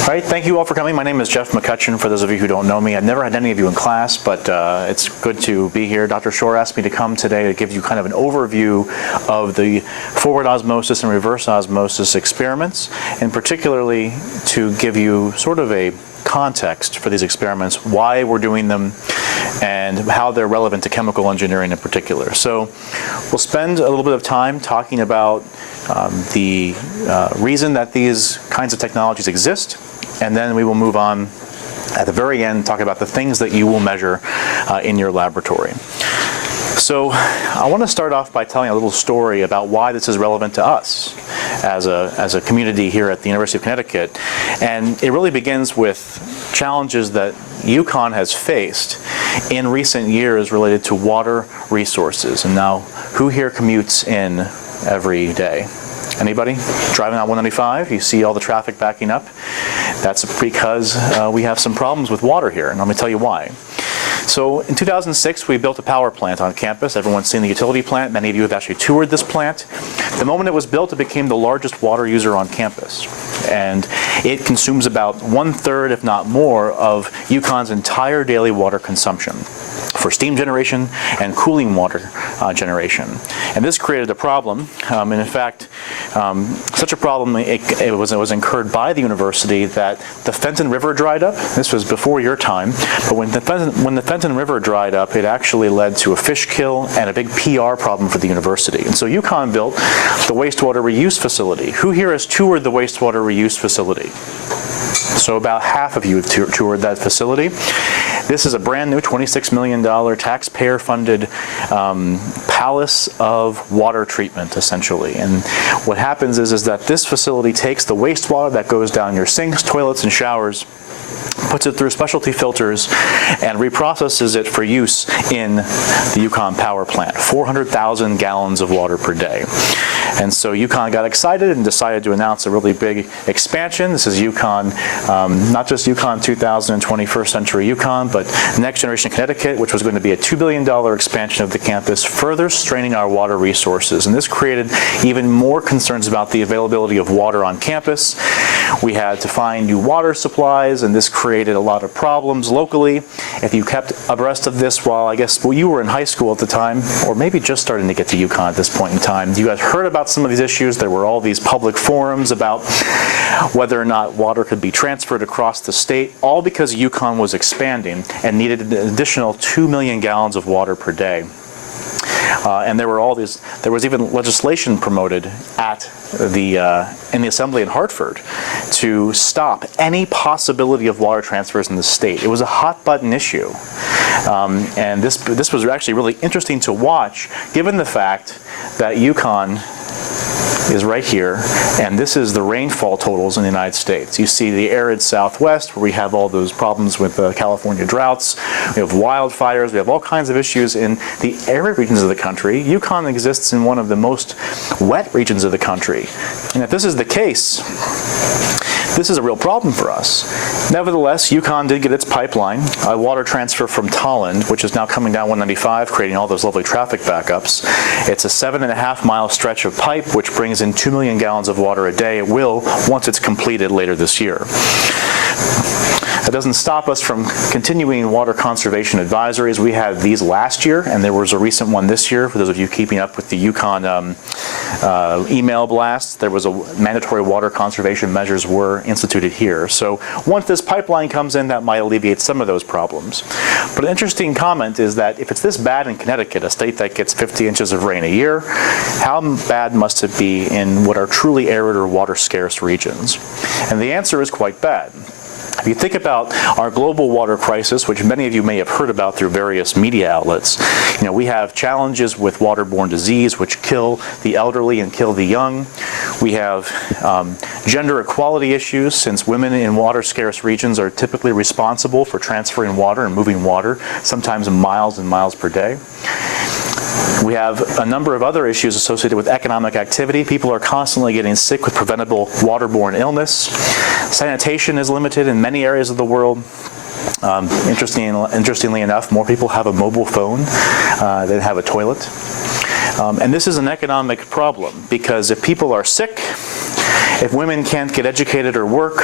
All right, thank you all for coming. My name is Jeff McCutcheon, for those of you who don't know me. I've never had any of you in class, but it's good to be here. Dr. Shore asked me to come today to give you kind of an overview of the forward osmosis and reverse osmosis experiments, and particularly to give you sort of a context for these experiments, why we're doing them, and how they're relevant to chemical engineering in particular. So we'll spend a little bit of time talking about the reason that these kinds of technologies exist, and then we will move on at the very end, talk about the things that you will measure in your laboratory. So I want to start off by telling a little story about why this is relevant to us as a community here at the University of Connecticut. And it really begins with challenges that UCONN has faced in recent years related to water resources. And now, who here commutes in every day? Anybody? Driving on 195, you see all the traffic backing up. That's because we have some problems with water here, and let me tell you why. So in 2006, we built a power plant on campus. Everyone's seen the utility plant. Many of you have actually toured this plant. The moment it was built, it became the largest water user on campus. And it consumes about 1/3, if not more, of UCONN's entire daily water consumption for steam generation and cooling water generation. And this created a problem. And in fact, such a problem, it was incurred by the university that the Fenton River dried up. This was before your time. But when the Fenton River dried up, it actually led to a fish kill and a big PR problem for the university. And so UCONN built the wastewater reuse facility. Who here has toured the wastewater reuse facility? So about half of you have toured that facility. This is a brand new $26 million taxpayer-funded palace of water treatment, essentially. And what happens is that this facility takes the wastewater that goes down your sinks, toilets, and showers, puts it through specialty filters, and reprocesses it for use in the UCONN power plant. 400,000 gallons of water per day. And so UCONN got excited and decided to announce a really big expansion. This is UCONN, not just UCONN 2000 and 21st Century UCONN, but Next Generation Connecticut, which was going to be a $2 billion expansion of the campus, further straining our water resources. And this created even more concerns about the availability of water on campus. We had to find new water supplies, and this created a lot of problems locally. If you kept abreast of this while, I guess, you were in high school at the time, or maybe just starting to get to UCONN at this point in time, you had heard about some of these issues. There were all these public forums about whether or not water could be transferred across the state, all because UCONN was expanding and needed an additional 2 million gallons of water per day. And there was even legislation promoted at in the assembly in Hartford to stop any possibility of water transfers in the state. It was a hot button issue. And this was actually really interesting to watch, given the fact that UCONN is right here, and this is the rainfall totals in the United States. You see the arid Southwest, where we have all those problems with California droughts. We have wildfires. We have all kinds of issues in the arid regions of the country. UCONN exists in one of the most wet regions of the country. And if this is the case, this is a real problem for us. Nevertheless, UCONN did get its pipeline, a water transfer from Tolland, which is now coming down 195, creating all those lovely traffic backups. It's a 7.5-mile stretch of pipe, which brings in 2 million gallons of water a day. It will, once it's completed later this year. That doesn't stop us from continuing water conservation advisories. We had these last year, and there was a recent one this year. For those of you keeping up with the UCONN email blasts, there was a mandatory water conservation measures were instituted here. So once this pipeline comes in, that might alleviate some of those problems. But an interesting comment is that if it's this bad in Connecticut, a state that gets 50 inches of rain a year, how bad must it be in what are truly arid or water scarce regions? And the answer is quite bad. If you think about our global water crisis, which many of you may have heard about through various media outlets, we have challenges with waterborne disease, which kill the elderly and kill the young. We have gender equality issues, since women in water-scarce regions are typically responsible for transferring water and moving water, sometimes miles and miles per day. We have a number of other issues associated with economic activity. People are constantly getting sick with preventable waterborne illness. Sanitation is limited in many areas of the world. Interestingly enough, more people have a mobile phone than have a toilet. And this is an economic problem, because if people are sick If women can't get educated or work,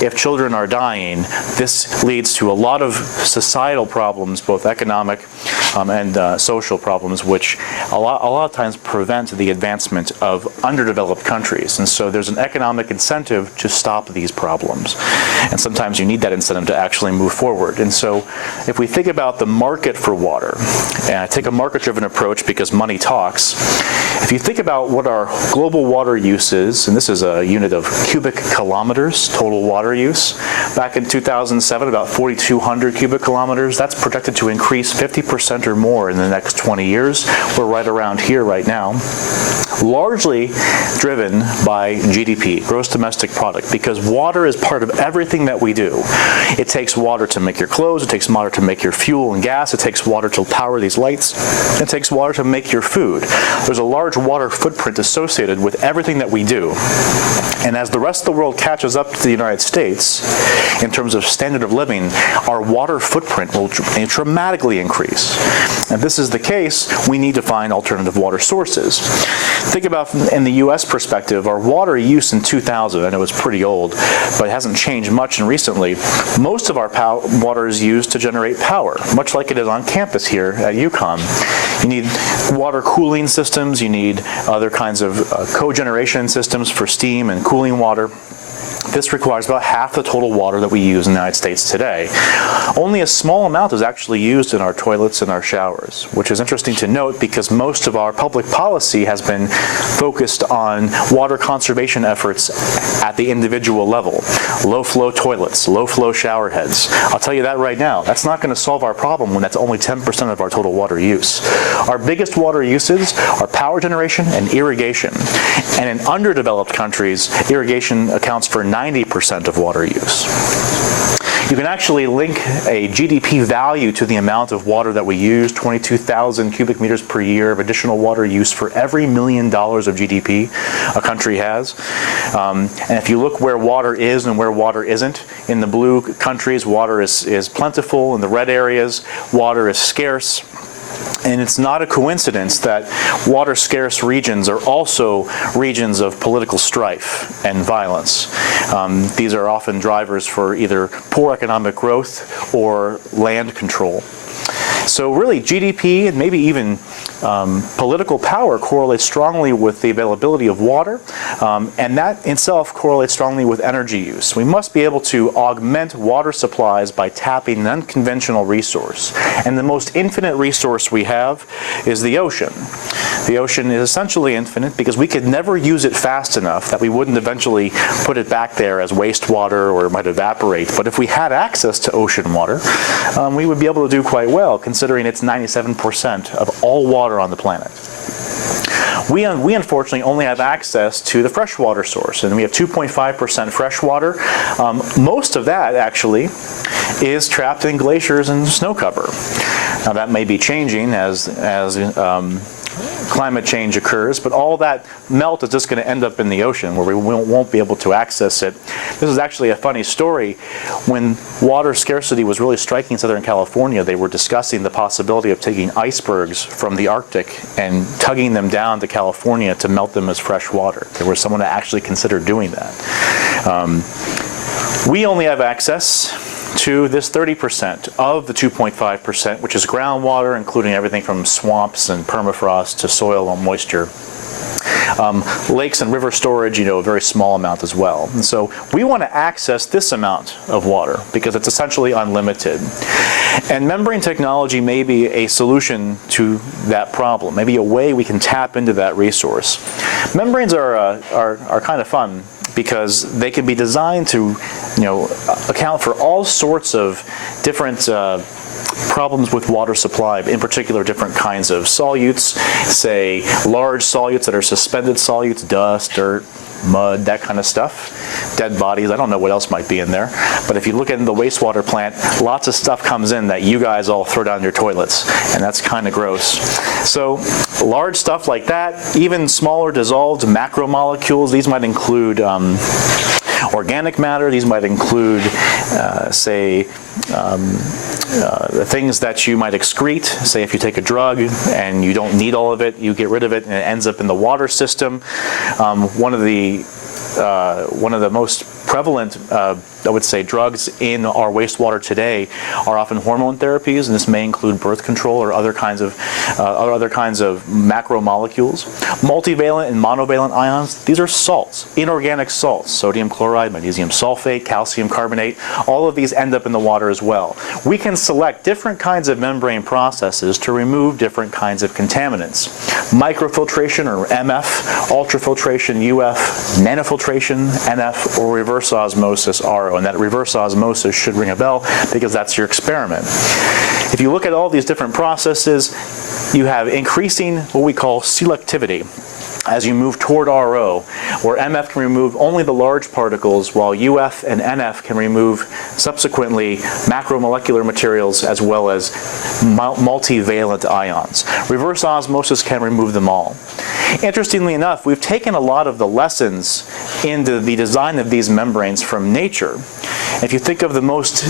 if children are dying, this leads to a lot of societal problems, both economic and social problems, which a lot of times prevent the advancement of underdeveloped countries. And so there's an economic incentive to stop these problems. And sometimes you need that incentive to actually move forward. And so if we think about the market for water, and I take a market-driven approach because money talks, if you think about what our global water use is, and this is a unit of cubic kilometers, total water use, back in 2007, about 4,200 cubic kilometers, that's projected to increase 50% or more in the next 20 years. We're right around here right now, largely driven by GDP, gross domestic product, because water is part of everything that we do. It takes water to make your clothes, it takes water to make your fuel and gas, it takes water to power these lights, it takes water to make your food. There's a large water footprint associated with everything that we do. And as the rest of the world catches up to the United States, in terms of standard of living, our water footprint will dramatically increase. And if this is the case, we need to find alternative water sources. Think about in the U.S. perspective, our water use in 2000, I know it's pretty old, but it hasn't changed much in recently. Most of our water is used to generate power, much like it is on campus here at UCONN. You need water cooling systems, you need other kinds of cogeneration systems for steam and cooling water. This requires about half the total water that we use in the United States today. Only a small amount is actually used in our toilets and our showers, which is interesting to note because most of our public policy has been focused on water conservation efforts at the individual level. Low-flow toilets, low-flow shower heads. I'll tell you that right now. That's not going to solve our problem when that's only 10% of our total water use. Our biggest water uses are power generation and irrigation. And in underdeveloped countries, irrigation accounts for 90% of water use. You can actually link a GDP value to the amount of water that we use, 22,000 cubic meters per year of additional water use for every $1 million of GDP a country has. And if you look where water is and where water isn't, in the blue countries, water is plentiful. In the red areas, water is scarce. And it's not a coincidence that water-scarce regions are also regions of political strife and violence. These are often drivers for either poor economic growth or land control. So really, GDP and maybe even political power correlates strongly with the availability of water, and that itself correlates strongly with energy use. We must be able to augment water supplies by tapping an unconventional resource. And the most infinite resource we have is the ocean. The ocean is essentially infinite because we could never use it fast enough that we wouldn't eventually put it back there as wastewater or it might evaporate. But if we had access to ocean water, we would be able to do quite well, considering it's 97% of all water on the planet. We unfortunately only have access to the freshwater source, and we have 2.5% freshwater. Most of that actually is trapped in glaciers and snow cover. Now that may be changing as climate change occurs, but all that melt is just going to end up in the ocean where we won't be able to access it. This is actually a funny story. When water scarcity was really striking Southern California, they were discussing the possibility of taking icebergs from the Arctic and tugging them down to California to melt them as fresh water. There was someone that actually considered doing that. We only have access to this 30% of the 2.5%, which is groundwater, including everything from swamps and permafrost to soil and moisture. Lakes and river storage, a very small amount as well. And so we want to access this amount of water because it's essentially unlimited. And membrane technology may be a solution to that problem, maybe a way we can tap into that resource. Membranes are kind of fun because they can be designed to account for all sorts of different problems with water supply, in particular different kinds of solutes, say large solutes that are suspended solutes, dust, dirt, mud, that kind of stuff, dead bodies. I don't know what else might be in there, but if you look at the wastewater plant, lots of stuff comes in that you guys all throw down your toilets, and that's kind of gross. So large stuff like that, even smaller dissolved macromolecules, these might include organic matter, these might include, say, the things that you might excrete. Say if you take a drug and you don't need all of it, you get rid of it and it ends up in the water system. One of the one of the most prevalent, I would say, drugs in our wastewater today are often hormone therapies, and this may include birth control or other kinds of macromolecules. Multivalent and monovalent ions, these are salts, inorganic salts, sodium chloride, magnesium sulfate, calcium carbonate, all of these end up in the water as well. We can select different kinds of membrane processes to remove different kinds of contaminants. Microfiltration, or MF, ultrafiltration, UF, nanofiltration, NF, or reverse osmosis, RO. And that reverse osmosis should ring a bell because that's your experiment. If you look at all these different processes, you have increasing what we call selectivity as you move toward RO, where MF can remove only the large particles, while UF and NF can remove subsequently macromolecular materials as well as multivalent ions. Reverse osmosis can remove them all. Interestingly enough, we've taken a lot of the lessons into the design of these membranes from nature. If you think of the most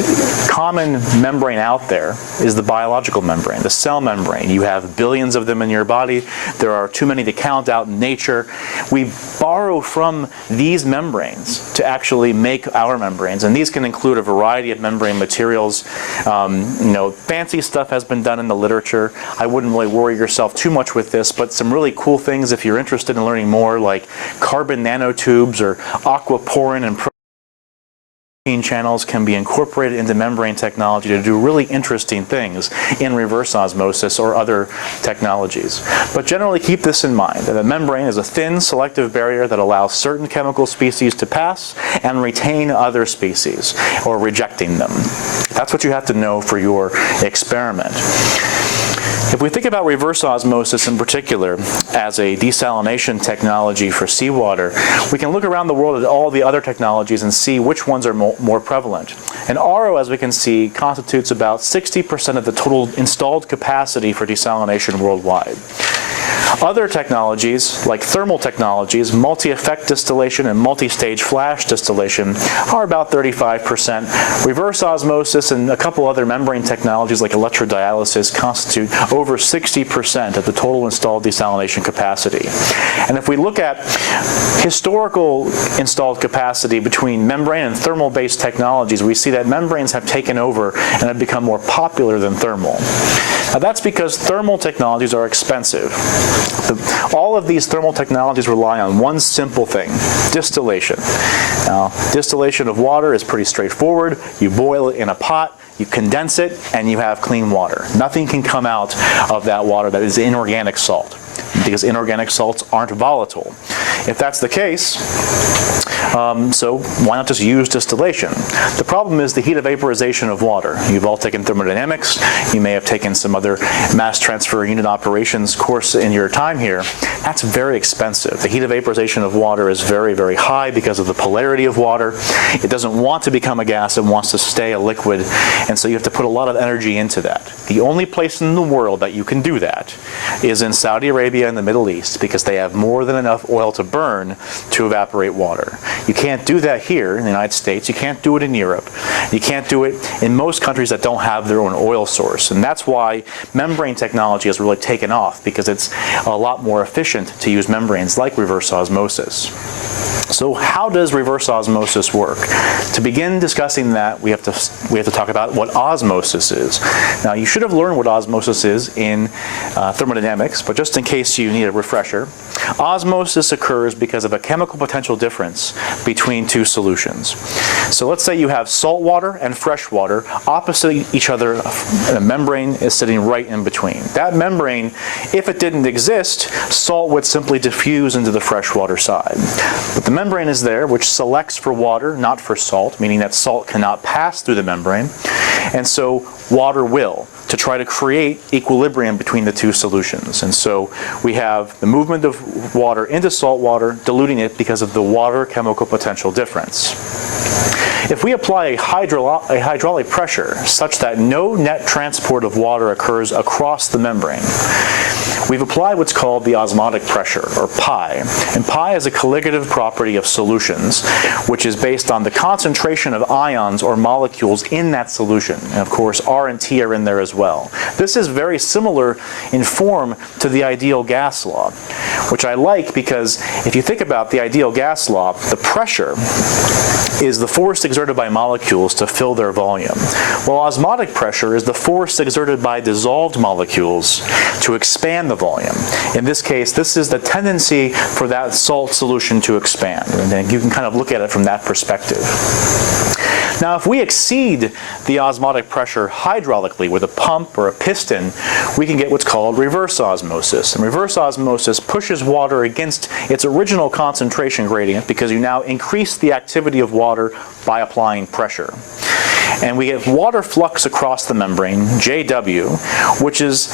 common membrane out there is the biological membrane, the cell membrane. You have billions of them in your body. There are too many to count out in nature. We borrow from these membranes to actually make our membranes, and these can include a variety of membrane materials. Fancy stuff has been done in the literature. I wouldn't really worry yourself too much with this, but some really cool things if you're interested in learning more, like carbon nanotubes or aquaporin and channels can be incorporated into membrane technology to do really interesting things in reverse osmosis or other technologies. But generally keep this in mind, that a membrane is a thin selective barrier that allows certain chemical species to pass and retain other species, or rejecting them. That's what you have to know for your experiment. If we think about reverse osmosis in particular as a desalination technology for seawater, we can look around the world at all the other technologies and see which ones are more prevalent. And RO, as we can see, constitutes about 60% of the total installed capacity for desalination worldwide. Other technologies, like thermal technologies, multi-effect distillation and multi-stage flash distillation, are about 35%. Reverse osmosis and a couple other membrane technologies like electrodialysis constitute over 60% of the total installed desalination capacity. And if we look at historical installed capacity between membrane and thermal-based technologies, we see that membranes have taken over and have become more popular than thermal. Now that's because thermal technologies are expensive. All of these thermal technologies rely on one simple thing: distillation. Now, distillation of water is pretty straightforward. You boil it in a pot, you condense it, and you have clean water. Nothing can come out of that water that is inorganic salt, because inorganic salts aren't volatile. If that's the case, so why not just use distillation? The problem is the heat of vaporization of water. You've all taken thermodynamics. You may have taken some other mass transfer unit operations course in your time here. That's very expensive. The heat of vaporization of water is very, very high because of the polarity of water. It doesn't want to become a gas. It wants to stay a liquid, and so you have to put a lot of energy into that. The only place in the world that you can do that is in Saudi Arabia and the Middle East, because they have more than enough oil to burn to evaporate water. You can't do that here in the United States. You can't do it in Europe. You can't do it in most countries that don't have their own oil source. And that's why membrane technology has really taken off, because it's a lot more efficient to use membranes like reverse osmosis. So how does reverse osmosis work? To begin discussing that, we have to talk about what osmosis is. Now, you should have learned what osmosis is in thermodynamics, but just in case you need a refresher, osmosis occurs because of a chemical potential difference between two solutions. So let's say you have salt water and fresh water opposite each other, and a membrane is sitting right in between. That membrane, if it didn't exist, salt would simply diffuse into the freshwater side. But the membrane is there, which selects for water, not for salt, meaning that salt cannot pass through the membrane, and so water will, to try to create equilibrium between the two solutions. And so we have the movement of water into salt water, diluting it because of the water chemical potential difference. If we apply a hydraulic pressure such that no net transport of water occurs across the membrane, we've applied what's called the osmotic pressure, or pi. And pi is a colligative property of solutions, which is based on the concentration of ions or molecules in that solution. And of course, R and T are in there as well. This is very similar in form to the ideal gas law, which I like because if you think about the ideal gas law, the pressure is the force exerted by molecules to fill their volume, while osmotic pressure is the force exerted by dissolved molecules to expand the volume. In this case, this is the tendency for that salt solution to expand, and then you can kind of look at it from that perspective. Now, if we exceed the osmotic pressure hydraulically with a pump or a piston, we can get what's called reverse osmosis. And reverse osmosis pushes water against its original concentration gradient because you now increase the activity of water by applying pressure. And we get water flux across the membrane, JW, which is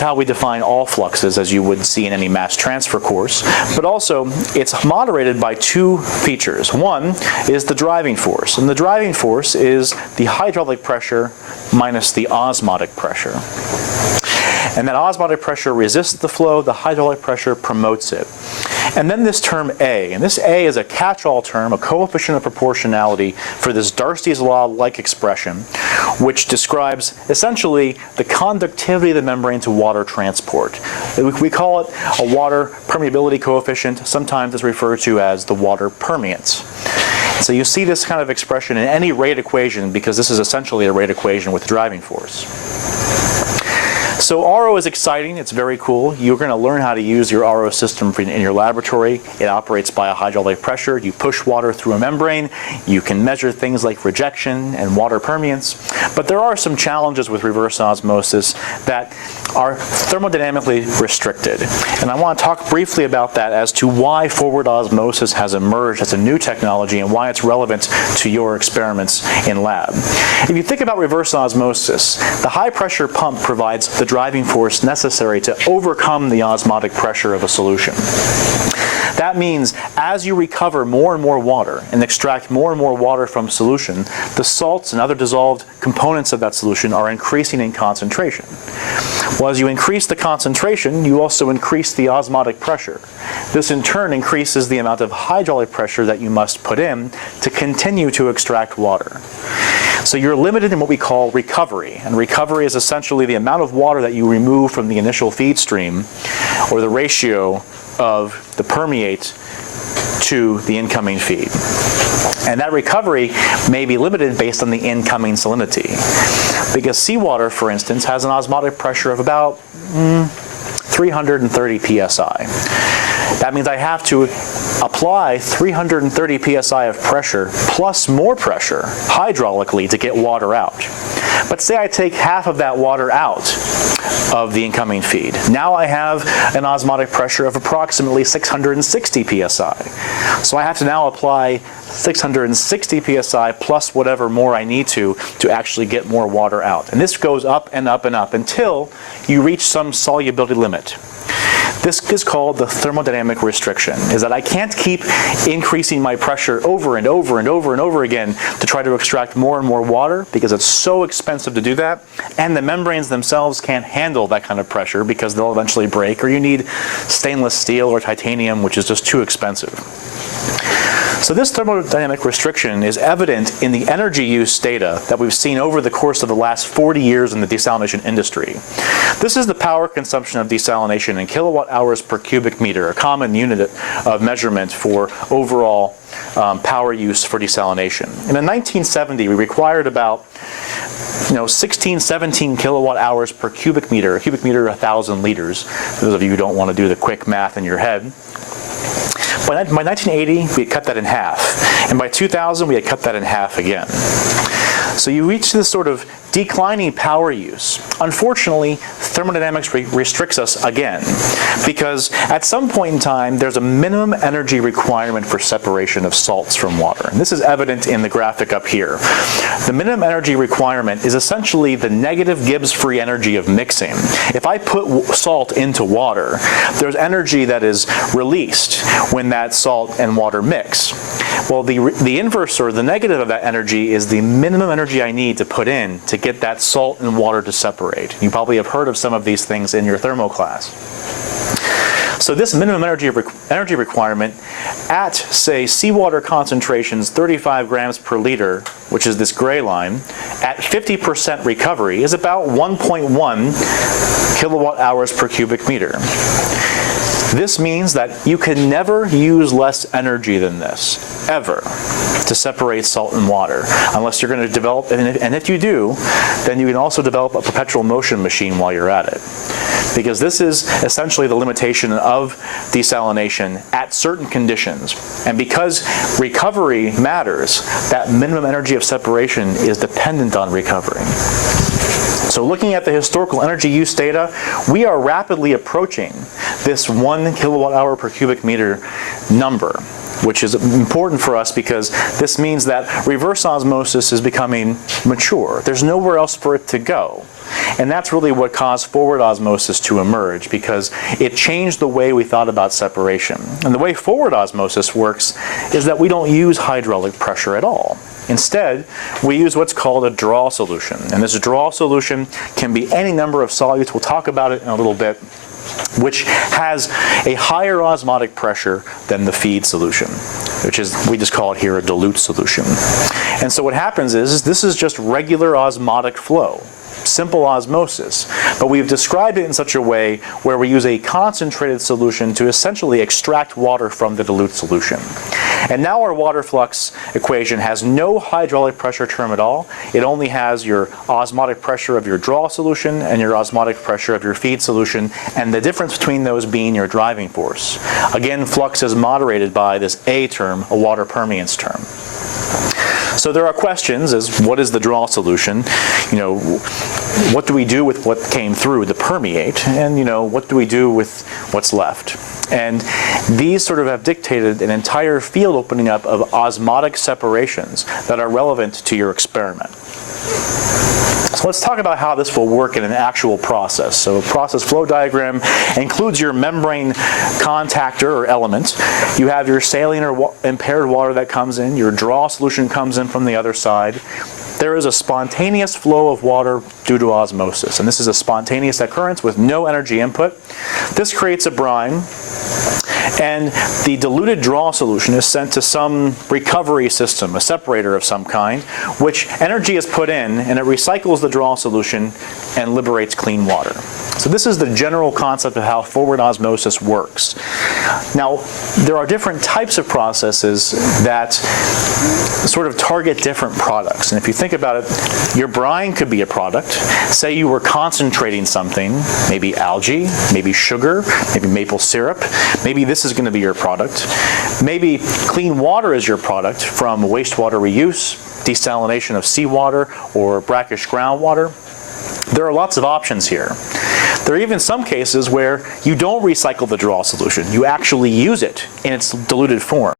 how we define all fluxes, as you would see in any mass transfer course. But also, it's moderated by two features. One is the driving force, and the driving force is the hydraulic pressure minus the osmotic pressure. And that osmotic pressure resists the flow, the hydraulic pressure promotes it. And then this term A, and this A is a catch-all term, a coefficient of proportionality for this Darcy's law-like expression, which describes essentially the conductivity of the membrane to water transport. We call it a water permeability coefficient. Sometimes it's referred to as the water permeance. So you see this kind of expression in any rate equation because this is essentially a rate equation with driving force. So RO is exciting, it's very cool. You're going to learn how to use your RO system in your laboratory. It operates by a hydraulic pressure. You push water through a membrane. You can measure things like rejection and water permeance. But there are some challenges with reverse osmosis that are thermodynamically restricted. And I want to talk briefly about that as to why forward osmosis has emerged as a new technology and why it's relevant to your experiments in lab. If you think about reverse osmosis, the high pressure pump provides the driving force necessary to overcome the osmotic pressure of a solution. That means as you recover more and more water and extract more and more water from solution, the salts and other dissolved components of that solution are increasing in concentration. Well, as you increase the concentration, you also increase the osmotic pressure. This in turn increases the amount of hydraulic pressure that you must put in to continue to extract water. So you're limited in what we call recovery, and recovery is essentially the amount of water that you remove from the initial feed stream, or the ratio of the permeate to the incoming feed. And that recovery may be limited based on the incoming salinity. Because seawater, for instance, has an osmotic pressure of about 330 psi. That means I have to apply 330 psi of pressure plus more pressure hydraulically to get water out. But say I take half of that water out of the incoming feed. Now I have an osmotic pressure of approximately 660 psi. So I have to now apply 660 psi plus whatever more I need to actually get more water out. And this goes up and up and up until you reach some solubility limit. This is called the thermodynamic restriction, is that I can't keep increasing my pressure over and over and over and over again to try to extract more and more water because it's so expensive to do that, and the membranes themselves can't handle that kind of pressure because they'll eventually break, or you need stainless steel or titanium, which is just too expensive. So this thermodynamic restriction is evident in the energy use data that we've seen over the course of the last 40 years in the desalination industry. This is the power consumption of desalination in kilowatt hours per cubic meter, a common unit of measurement for overall power use for desalination. And in 1970, we required about 16, 17 kilowatt hours per cubic meter. A cubic meter, 1,000 liters. For those of you who don't want to do the quick math in your head. By 1980, we had cut that in half. And by 2000, we had cut that in half again. So you reach this sort of Declining power use. Unfortunately, thermodynamics restricts us again, because at some point in time, there's a minimum energy requirement for separation of salts from water. And this is evident in the graphic up here. The minimum energy requirement is essentially the negative Gibbs free energy of mixing. If I put salt into water, there's energy that is released when that salt and water mix. Well, the inverse, or the negative of that energy, is the minimum energy I need to put in to get that salt and water to separate. You probably have heard of some of these things in your thermo class. So this minimum energy requirement at, say, seawater concentrations 35 grams per liter, which is this gray line, at 50% recovery is about 1.1 kilowatt hours per cubic meter. This means that you can never use less energy than this, ever, to separate salt and water, unless you're going to develop, and if you do, then you can also develop a perpetual motion machine while you're at it. Because this is essentially the limitation of desalination at certain conditions. And because recovery matters, that minimum energy of separation is dependent on recovery. So looking at the historical energy use data, we are rapidly approaching this 1 kilowatt hour per cubic meter number, which is important for us because this means that reverse osmosis is becoming mature. There's nowhere else for it to go. And that's really what caused forward osmosis to emerge, because it changed the way we thought about separation. And the way forward osmosis works is that we don't use hydraulic pressure at all. Instead, we use what's called a draw solution. And this draw solution can be any number of solutes. We'll talk about it in a little bit, which has a higher osmotic pressure than the feed solution, which is, we just call it here a dilute solution. And so what happens is this is just regular osmotic flow. Simple osmosis, but we've described it in such a way where we use a concentrated solution to essentially extract water from the dilute solution. And now our water flux equation has no hydraulic pressure term at all. It only has your osmotic pressure of your draw solution and your osmotic pressure of your feed solution, and the difference between those being your driving force. Again, flux is moderated by this A term, a water permeance term. So there are questions as what is the draw solution? You know, what do we do with what came through, the permeate? And you know, what do we do with what's left? And these sort of have dictated an entire field opening up of osmotic separations that are relevant to your experiment. So let's talk about how this will work in an actual process. So a process flow diagram includes your membrane contactor or element. You have your saline or impaired water that comes in. Your draw solution comes in from the other side. There is a spontaneous flow of water due to osmosis, and this is a spontaneous occurrence with no energy input. This creates a brine, and the diluted draw solution is sent to some recovery system, a separator of some kind, which energy is put in, and it recycles the draw solution and liberates clean water. So this is the general concept of how forward osmosis works. Now, there are different types of processes that sort of target different products. And if you think about it, your brine could be a product. Say you were concentrating something, maybe algae, maybe sugar, maybe maple syrup. Maybe this is going to be your product. Maybe clean water is your product from wastewater reuse, desalination of seawater, or brackish groundwater. There are lots of options here. There are even some cases where you don't recycle the draw solution. You actually use it in its diluted form.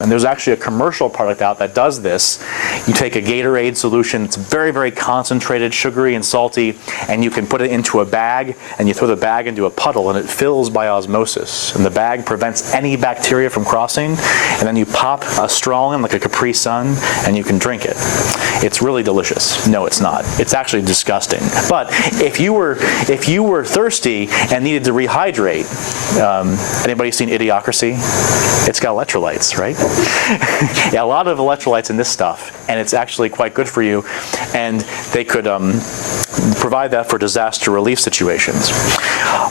And there's actually a commercial product out that does this. You take a Gatorade solution, it's very, very concentrated, sugary and salty, and you can put it into a bag, and you throw the bag into a puddle, and it fills by osmosis. And the bag prevents any bacteria from crossing, and then you pop a straw in like a Capri Sun, and you can drink it. It's really delicious. No, it's not. It's actually disgusting. But if you were thirsty and needed to rehydrate, anybody seen Idiocracy? It's got electrolytes, right? Yeah, a lot of electrolytes in this stuff, and it's actually quite good for you, and they could provide that for disaster relief situations.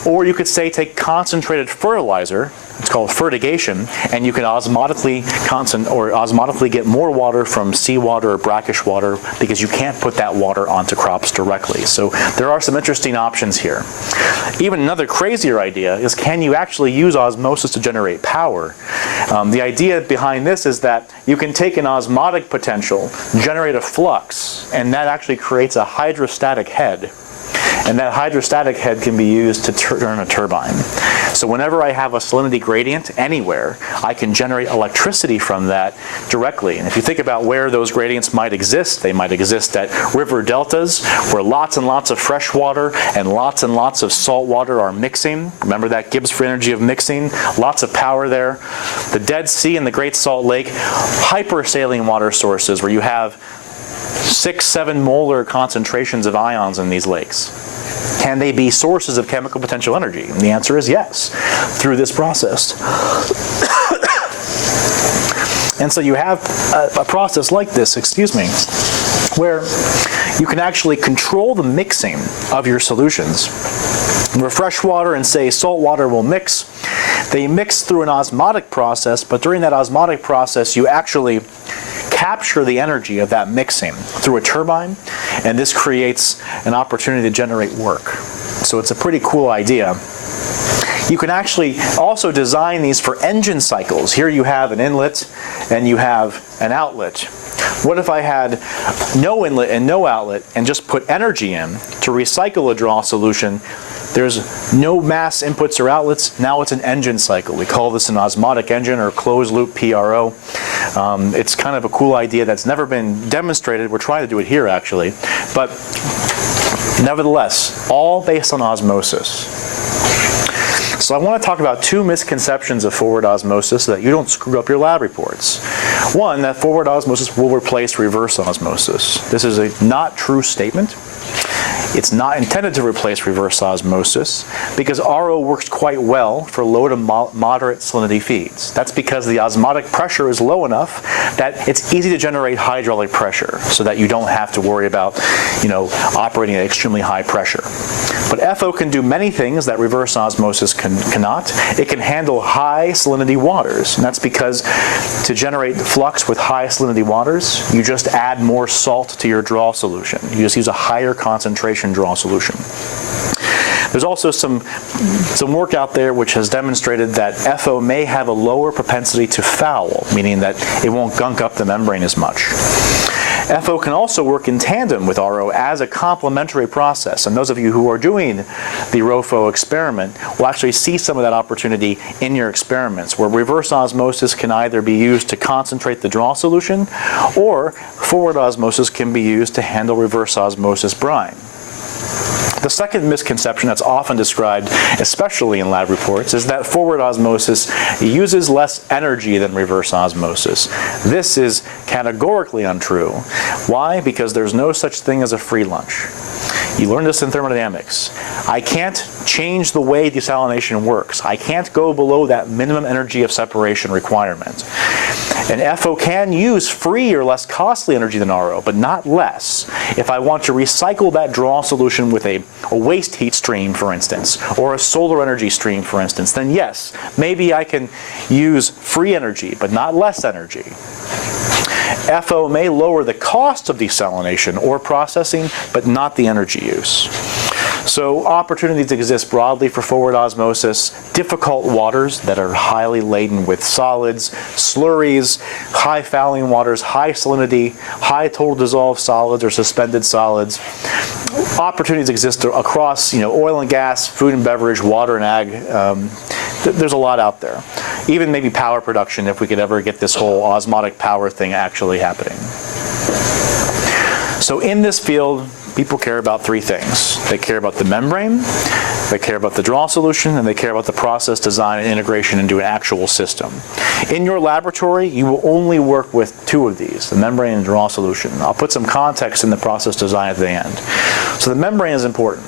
Or you could say take concentrated fertilizer, It's called fertigation, and you can osmotically get more water from seawater or brackish water because you can't put that water onto crops directly. So there are some interesting options here. Even another crazier idea is, can you actually use osmosis to generate power? The idea behind this is that you can take an osmotic potential, generate a flux, and that actually creates a hydrostatic head. And that hydrostatic head can be used to turn a turbine. So whenever I have a salinity gradient anywhere, I can generate electricity from that directly. And if you think about where those gradients might exist, they might exist at river deltas where lots and lots of fresh water and lots of salt water are mixing. Remember that Gibbs free energy of mixing? Lots of power there. The Dead Sea and the Great Salt Lake, hypersaline water sources where you have 6-7 molar concentrations of ions in these lakes. Can they be sources of chemical potential energy? And the answer is yes, through this process. And so you have a process like this, where you can actually control the mixing of your solutions. Where fresh water and, say, salt water will mix, they mix through an osmotic process, but during that osmotic process you actually capture the energy of that mixing through a turbine, and this creates an opportunity to generate work. So it's a pretty cool idea. You can actually also design these for engine cycles. Here you have an inlet and you have an outlet. What if I had no inlet and no outlet and just put energy in to recycle a draw solution? There's no mass inputs or outlets. Now it's an engine cycle. We call this an osmotic engine or closed loop PRO. It's kind of a cool idea that's never been demonstrated. We're trying to do it here actually. But nevertheless, all based on osmosis. So I want to talk about two misconceptions of forward osmosis so that you don't screw up your lab reports. One, that forward osmosis will replace reverse osmosis. This is a not true statement. It's not intended to replace reverse osmosis because RO works quite well for low to moderate salinity feeds. That's because the osmotic pressure is low enough that it's easy to generate hydraulic pressure so that you don't have to worry about, operating at extremely high pressure. But FO can do many things that reverse osmosis cannot. It can handle high salinity waters, and that's because to generate flux with high salinity waters, you just add more salt to your draw solution. You just use a higher concentration draw solution. There's also some work out there which has demonstrated that FO may have a lower propensity to foul, meaning that it won't gunk up the membrane as much. FO can also work in tandem with RO as a complementary process, and those of you who are doing the ROFO experiment will actually see some of that opportunity in your experiments, where reverse osmosis can either be used to concentrate the draw solution, or forward osmosis can be used to handle reverse osmosis brine. The second misconception that's often described, especially in lab reports, is that forward osmosis uses less energy than reverse osmosis. This is categorically untrue. Why? Because there's no such thing as a free lunch. You learned this in thermodynamics. I can't change the way desalination works. I can't go below that minimum energy of separation requirement. And FO can use free or less costly energy than RO, but not less. If I want to recycle that draw solution with a waste heat stream, for instance, or a solar energy stream, for instance, then yes, maybe I can use free energy, but not less energy. FO may lower the cost of desalination or processing, but not the energy use. So opportunities exist broadly for forward osmosis. Difficult waters that are highly laden with solids, slurries, high fouling waters, high salinity, high total dissolved solids or suspended solids. Opportunities exist across oil and gas, food and beverage, water and ag. There's a lot out there. Even maybe power production, if we could ever get this whole osmotic power thing actually happening. So in this field, people care about three things. They care about the membrane, they care about the draw solution, and they care about the process design and integration into an actual system. In your laboratory, you will only work with two of these, the membrane and draw solution. I'll put some context in the process design at the end. So the membrane is important.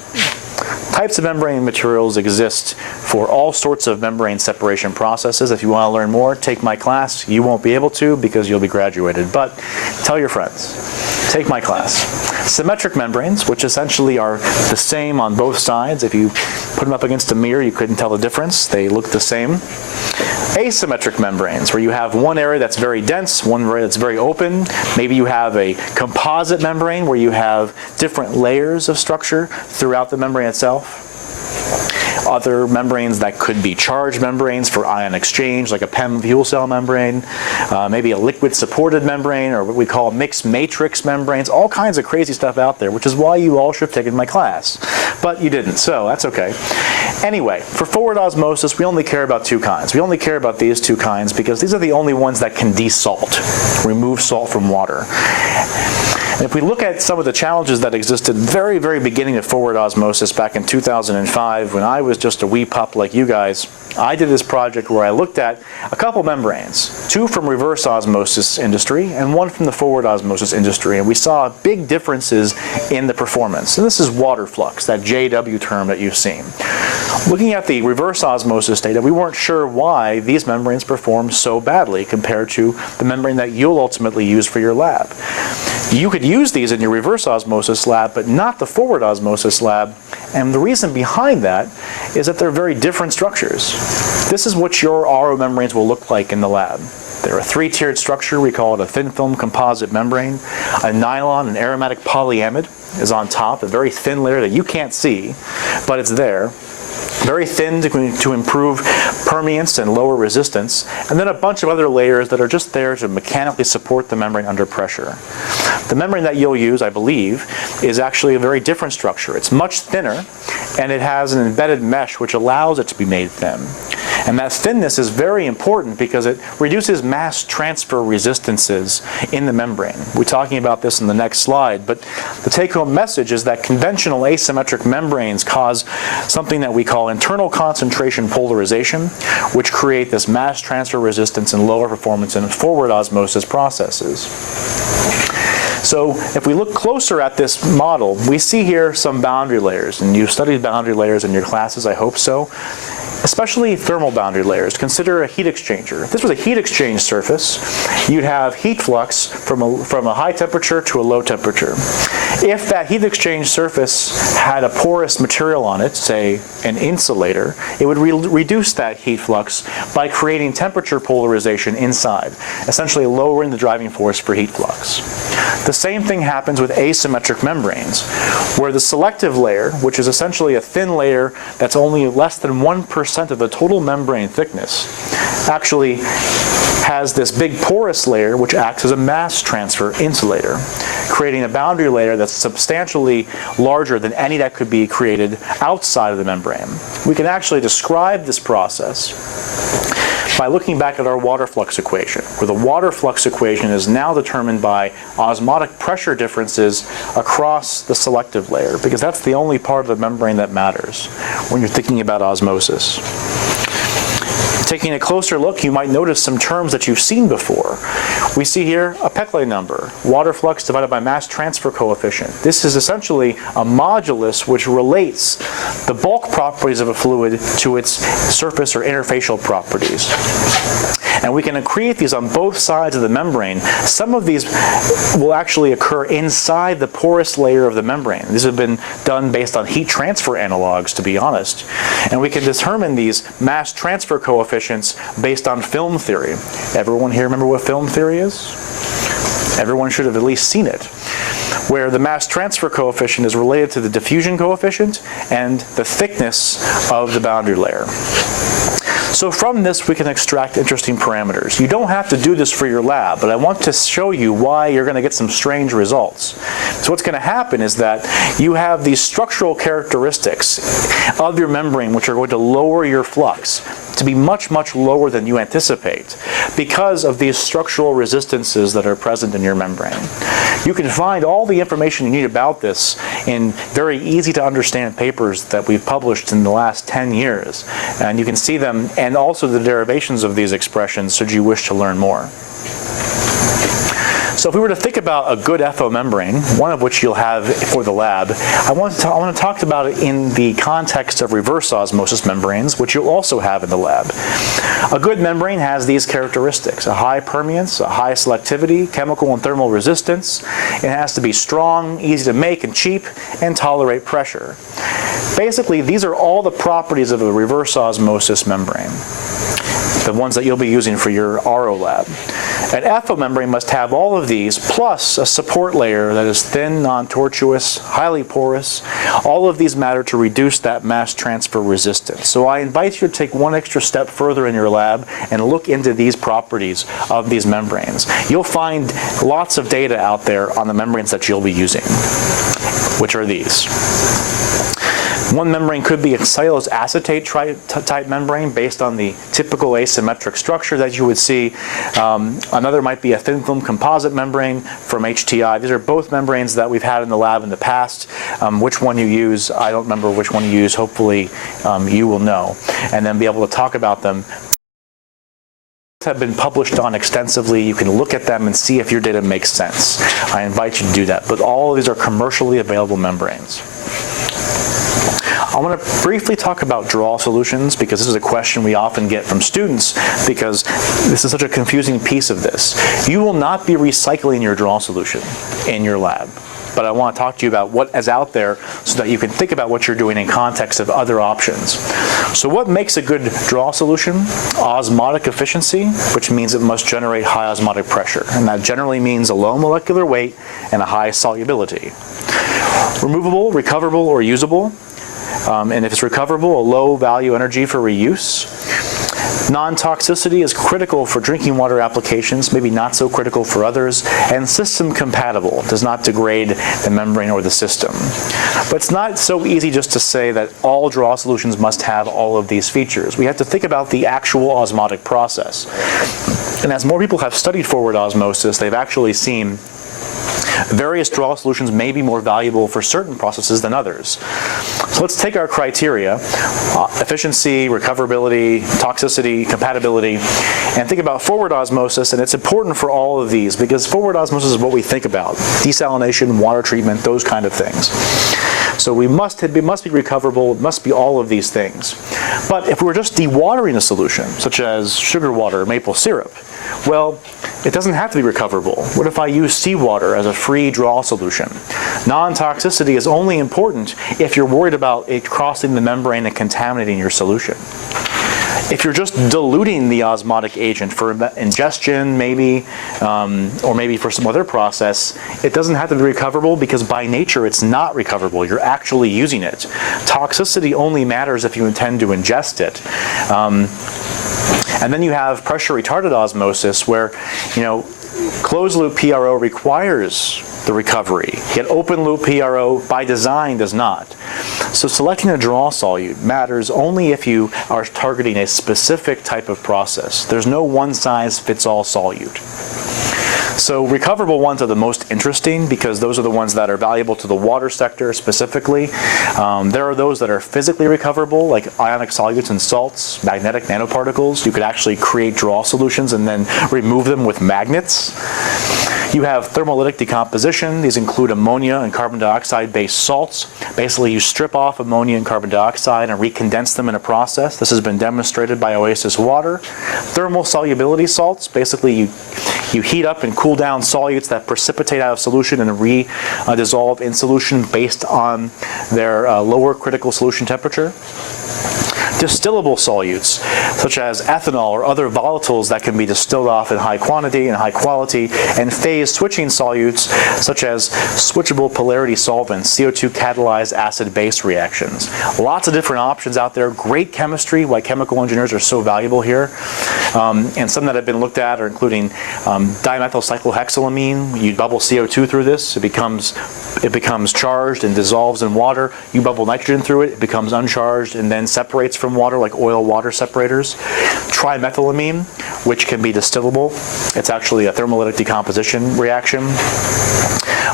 Types of membrane materials exist for all sorts of membrane separation processes. If you want to learn more, take my class. You won't be able to because you'll be graduated, but tell your friends. take my class. Symmetric membranes, which essentially are the same on both sides. If you put them up against a mirror, you couldn't tell the difference. They look the same. Asymmetric membranes, where you have one area that's very dense, one area that's very open. Maybe you have a composite membrane where you have different layers of structure throughout the membrane itself. Other membranes that could be charged membranes for ion exchange, like a PEM fuel cell membrane, maybe a liquid supported membrane, or what we call mixed matrix membranes, all kinds of crazy stuff out there, which is why you all should have taken my class. But you didn't, so that's okay. Anyway, for forward osmosis, we only care about two kinds. We only care about these two kinds because these are the only ones that can desalt, remove salt from water. And if we look at some of the challenges that existed very, very beginning of forward osmosis back in 2005, when I was just a wee pup like you guys, I did this project where I looked at a couple membranes, two from reverse osmosis industry and one from the forward osmosis industry, and we saw big differences in the performance. And this is water flux, that JW term that you've seen. Looking at the reverse osmosis data, we weren't sure why these membranes performed so badly compared to the membrane that you'll ultimately use for your lab. You could use these in your reverse osmosis lab, but not the forward osmosis lab. And the reason behind that is that they're very different structures. This is what your RO membranes will look like in the lab. They're a three-tiered structure. We call it a thin film composite membrane. A nylon and aromatic polyamide is on top, a very thin layer that you can't see, but it's there. Very thin to improve permeance and lower resistance, and then a bunch of other layers that are just there to mechanically support the membrane under pressure. The membrane that you'll use, I believe, is actually a very different structure. It's much thinner, and it has an embedded mesh which allows it to be made thin. And that thinness is very important because it reduces mass transfer resistances in the membrane. We're talking about this in the next slide, but the take-home message is that conventional asymmetric membranes cause something that we call internal concentration polarization, which create this mass transfer resistance and lower performance in forward osmosis processes. So if we look closer at this model, we see here some boundary layers, and you've studied boundary layers in your classes, I hope so. Especially thermal boundary layers. Consider a heat exchanger. If this was a heat exchange surface, you'd have heat flux from a high temperature to a low temperature. If that heat exchange surface had a porous material on it, say an insulator, it would reduce that heat flux by creating temperature polarization inside, essentially lowering the driving force for heat flux. The same thing happens with asymmetric membranes, where the selective layer, which is essentially a thin layer that's only less than 1% of the total membrane thickness, actually has this big porous layer which acts as a mass transfer insulator, creating a boundary layer that's substantially larger than any that could be created outside of the membrane. We can actually describe this process by looking back at our water flux equation, where the water flux equation is now determined by osmotic pressure differences across the selective layer, because that's the only part of the membrane that matters when you're thinking about osmosis. Taking a closer look, you might notice some terms that you've seen before. We see here a Peclet number, water flux divided by mass transfer coefficient. This is essentially a modulus which relates the bulk properties of a fluid to its surface or interfacial properties. And we can create these on both sides of the membrane. Some of these will actually occur inside the porous layer of the membrane. These have been done based on heat transfer analogs, to be honest. And we can determine these mass transfer coefficients based on film theory. Everyone here remember what film theory is? Everyone should have at least seen it, where the mass transfer coefficient is related to the diffusion coefficient and the thickness of the boundary layer. So from this, we can extract interesting parameters. You don't have to do this for your lab, but I want to show you why you're going to get some strange results. So what's going to happen is that you have these structural characteristics of your membrane which are going to lower your flux to be much, much lower than you anticipate because of these structural resistances that are present in your membrane. You can find all the information you need about this in very easy to understand papers that we've published in the last 10 years. And you can see them and also the derivations of these expressions should you wish to learn more. So if we were to think about a good FO membrane, one of which you'll have for the lab, I want to talk about it in the context of reverse osmosis membranes, which you'll also have in the lab. A good membrane has these characteristics: a high permeance, a high selectivity, chemical and thermal resistance. It has to be strong, easy to make and cheap, and tolerate pressure. Basically, these are all the properties of a reverse osmosis membrane, the ones that you'll be using for your RO lab. An FO membrane must have all of these, plus a support layer that is thin, non-tortuous, highly porous. All of these matter to reduce that mass transfer resistance. So I invite you to take one extra step further in your lab and look into these properties of these membranes. You'll find lots of data out there on the membranes that you'll be using, which are these. One membrane could be a cellulose acetate type membrane based on the typical asymmetric structure that you would see. Another might be a thin film composite membrane from HTI. These are both membranes that we've had in the lab in the past. Which one you use, I don't remember which one you use. Hopefully you will know, and then be able to talk about them. Have been published on extensively. You can look at them and see if your data makes sense. I invite you to do that. But all of these are commercially available membranes. I want to briefly talk about draw solutions, because this is a question we often get from students, because this is such a confusing piece of this. You will not be recycling your draw solution in your lab, but I want to talk to you about what is out there so that you can think about what you're doing in context of other options. So what makes a good draw solution? Osmotic efficiency, which means it must generate high osmotic pressure, and that generally means a low molecular weight and a high solubility. Removable, recoverable, or usable. And if it's recoverable, a low value energy for reuse. Non-toxicity is critical for drinking water applications, maybe not so critical for others. And system compatible, does not degrade the membrane or the system. But it's not so easy just to say that all draw solutions must have all of these features. We have to think about the actual osmotic process. And as more people have studied forward osmosis, they've actually seen various draw solutions may be more valuable for certain processes than others. So let's take our criteria, efficiency, recoverability, toxicity, compatibility, and think about forward osmosis. And it's important for all of these, because forward osmosis is what we think about: desalination, water treatment, those kind of things. So it must be recoverable, it must be all of these things. But if we were just dewatering a solution, such as sugar water or maple syrup, well, it doesn't have to be recoverable. What if I use seawater as a free draw solution? Non-toxicity is only important if you're worried about it crossing the membrane and contaminating your solution. If you're just diluting the osmotic agent for ingestion, maybe, or maybe for some other process, it doesn't have to be recoverable, because by nature it's not recoverable. You're actually using it. Toxicity only matters if you intend to ingest it. And then you have pressure retarded osmosis, where, closed loop PRO requires the recovery, yet open loop PRO by design does not. So selecting a draw solute matters only if you are targeting a specific type of process. There's no one size fits all solute. So recoverable ones are the most interesting, because those are the ones that are valuable to the water sector specifically. There are those that are physically recoverable, like ionic solutes and salts, magnetic nanoparticles. You could actually create draw solutions and then remove them with magnets. You have thermolytic decomposition. These include ammonia and carbon dioxide based salts. Basically, you strip off ammonia and carbon dioxide and recondense them in a process. This has been demonstrated by Oasis water. Thermal solubility salts. Basically, you heat up and cool down solutes that precipitate out of solution and dissolve in solution based on their lower critical solution temperature. Distillable solutes, such as ethanol or other volatiles that can be distilled off in high quantity and high quality, and phase switching solutes, such as switchable polarity solvents, CO2 catalyzed acid-base reactions. Lots of different options out there. Great chemistry, why chemical engineers are so valuable here. And some that have been looked at are including dimethyl cyclohexylamine. You bubble CO2 through this, it becomes charged and dissolves in water. You bubble nitrogen through it, it becomes uncharged and then separates from water, like oil-water separators. Trimethylamine, which can be distillable. It's actually a thermolytic decomposition reaction.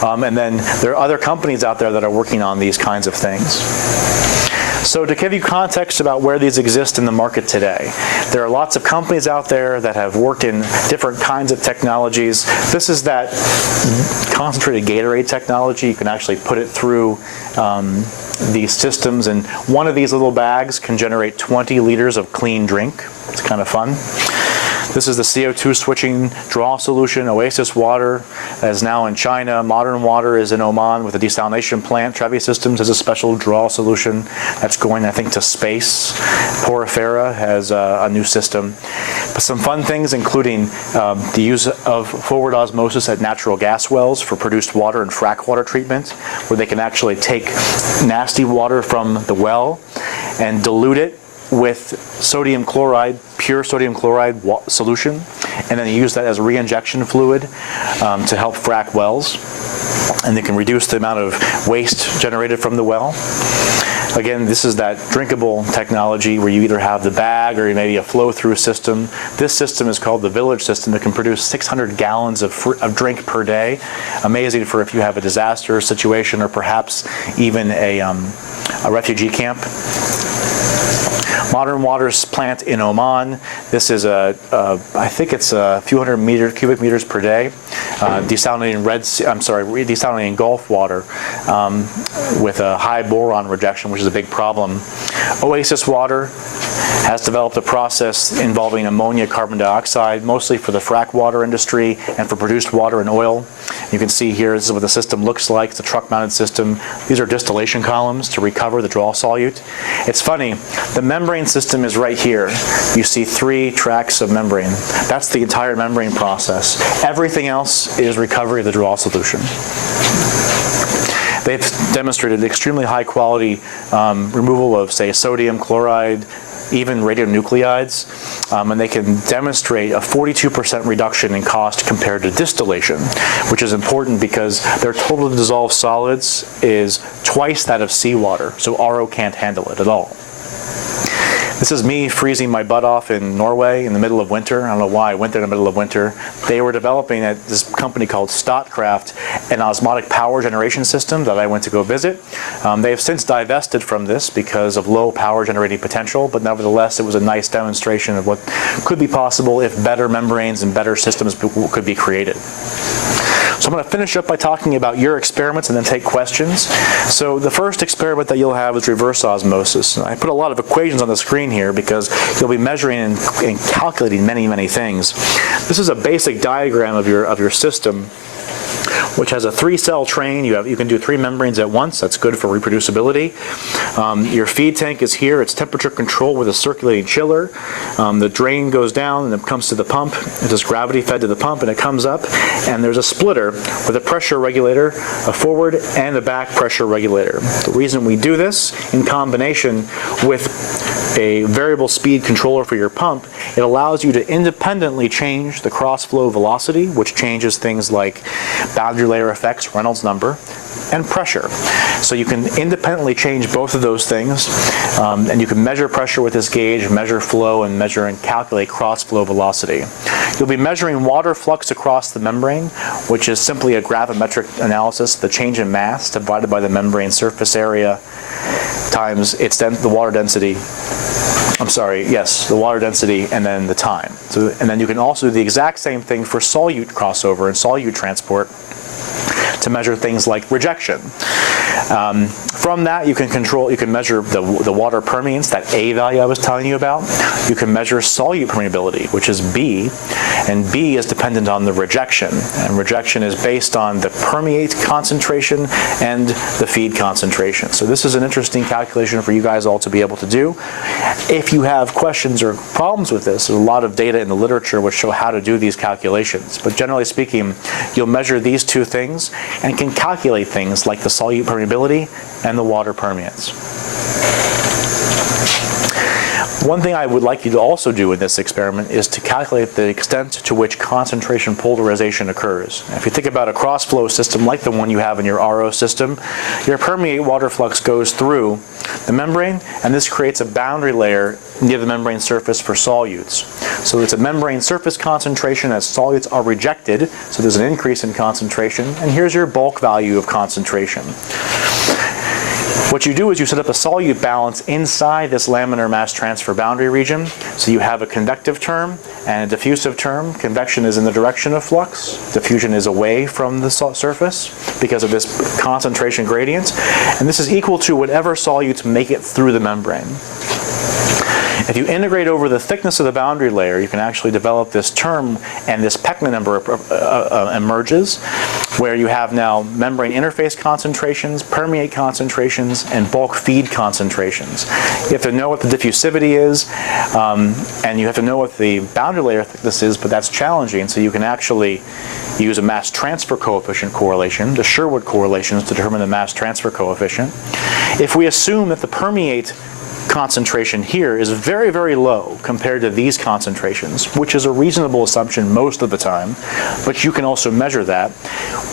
And then there are other companies out there that are working on these kinds of things. So to give you context about where these exist in the market today, there are lots of companies out there that have worked in different kinds of technologies. This is that concentrated Gatorade technology. You can actually put it through these systems, and one of these little bags can generate 20 liters of clean drink. It's kind of fun. This is the CO2 switching draw solution. Oasis water is now in China. Modern Water is in Oman with a desalination plant. Trevi Systems has a special draw solution that's going, I think, to space. Porifera has a new system. But some fun things, including the use of forward osmosis at natural gas wells for produced water and frac water treatment, where they can actually take nasty water from the well and dilute it with sodium chloride, pure sodium chloride solution, and then use that as re-injection fluid to help frac wells. And they can reduce the amount of waste generated from the well. Again, this is that drinkable technology where you either have the bag or maybe a flow-through system. This system is called the Village system. It can produce 600 gallons of drink per day. Amazing for if you have a disaster situation or perhaps even a refugee camp. Modern Water's plant in Oman. This is I think it's a few hundred cubic meters per day, desalinating Gulf water with a high boron rejection, which is a big problem. Oasis Water has developed a process involving ammonia carbon dioxide, mostly for the frac water industry and for produced water and oil. You can see here, this is what the system looks like. It's a truck-mounted system. These are distillation columns to recover the draw solute. It's funny, the membrane system is right here. You see 3 tracks of membrane. That's the entire membrane process. Everything else is recovery of the draw solution. They've demonstrated extremely high quality removal of, say, sodium chloride, even radionuclides, and they can demonstrate a 42% reduction in cost compared to distillation, which is important because their total dissolved solids is twice that of seawater, so RO can't handle it at all. This is me freezing my butt off in Norway in the middle of winter. I don't know why I went there in the middle of winter. They were developing at this company called Statkraft an osmotic power generation system that I went to go visit. They have since divested from this because of low power generating potential, but nevertheless it was a nice demonstration of what could be possible if better membranes and better systems could be created. So I'm going to finish up by talking about your experiments and then take questions. So the first experiment that you'll have is reverse osmosis. And I put a lot of equations on the screen here because you'll be measuring and calculating many, many things. This is a basic diagram of your system, which has a 3-cell train. You can do 3 membranes at once. That's good for reproducibility. Your feed tank is here. It's temperature controlled with a circulating chiller. The drain goes down and it comes to the pump. It is gravity fed to the pump and it comes up. And there's a splitter with a pressure regulator, a forward and a back pressure regulator. The reason we do this in combination with a variable speed controller for your pump, it allows you to independently change the cross flow velocity, which changes things like boundary layer effects, Reynolds number, and pressure. So you can independently change both of those things, and you can measure pressure with this gauge, measure flow, and measure and calculate cross flow velocity. You'll be measuring water flux across the membrane, which is simply a gravimetric analysis, the change in mass divided by the membrane surface area times the water density. The water density and then the time. And then you can also do the exact same thing for solute crossover and solute transport to measure things like rejection. From that, you can measure the water permeance, that A value I was telling you about. You can measure solute permeability, which is B, and B is dependent on the rejection, and rejection is based on the permeate concentration and the feed concentration. So this is an interesting calculation for you guys all to be able to do. If you have questions or problems with this, there's a lot of data in the literature which show how to do these calculations, but generally speaking, you'll measure these 2 things and can calculate things like the solute permeability and the water permeance. One thing I would like you to also do in this experiment is to calculate the extent to which concentration polarization occurs. If you think about a cross-flow system like the one you have in your RO system, your permeate water flux goes through the membrane, and this creates a boundary layer near the membrane surface for solutes. So it's a membrane surface concentration as solutes are rejected, so there's an increase in concentration, and here's your bulk value of concentration. What you do is you set up a solute balance inside this laminar mass transfer boundary region. So you have a convective term and a diffusive term. Convection is in the direction of flux. Diffusion is away from the surface because of this concentration gradient. And this is equal to whatever solutes make it through the membrane. If you integrate over the thickness of the boundary layer, you can actually develop this term, and this Peckman number emerges, where you have now membrane interface concentrations, permeate concentrations, and bulk feed concentrations. You have to know what the diffusivity is, and you have to know what the boundary layer thickness is, but that's challenging, so you can actually use a mass transfer coefficient correlation, the Sherwood correlations, to determine the mass transfer coefficient. If we assume that the permeate concentration here is very, very low compared to these concentrations, which is a reasonable assumption most of the time, but you can also measure that.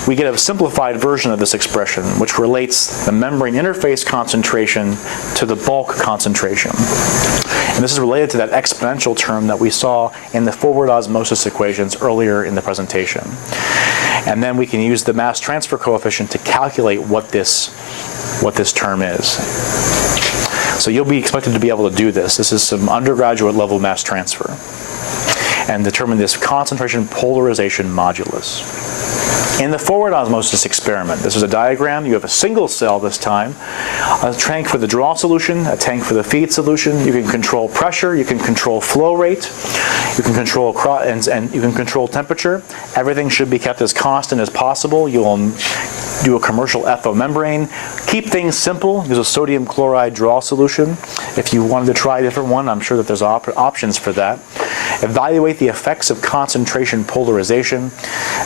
We get a simplified version of this expression, which relates the membrane interface concentration to the bulk concentration. And this is related to that exponential term that we saw in the forward osmosis equations earlier in the presentation. And then we can use the mass transfer coefficient to calculate what this term is. So you'll be expected to be able to do this. This is some undergraduate level mass transfer. And determine this concentration polarization modulus. In the forward osmosis experiment, this is a diagram. You have a single cell this time, a tank for the draw solution, a tank for the feed solution. You can control pressure, you can control flow rate, you can control and you can control temperature. Everything should be kept as constant as possible. You'll do a commercial FO membrane. Keep things simple. Use a sodium chloride draw solution. If you wanted to try a different one, I'm sure that there's options for that. Evaluate the effects of concentration polarization,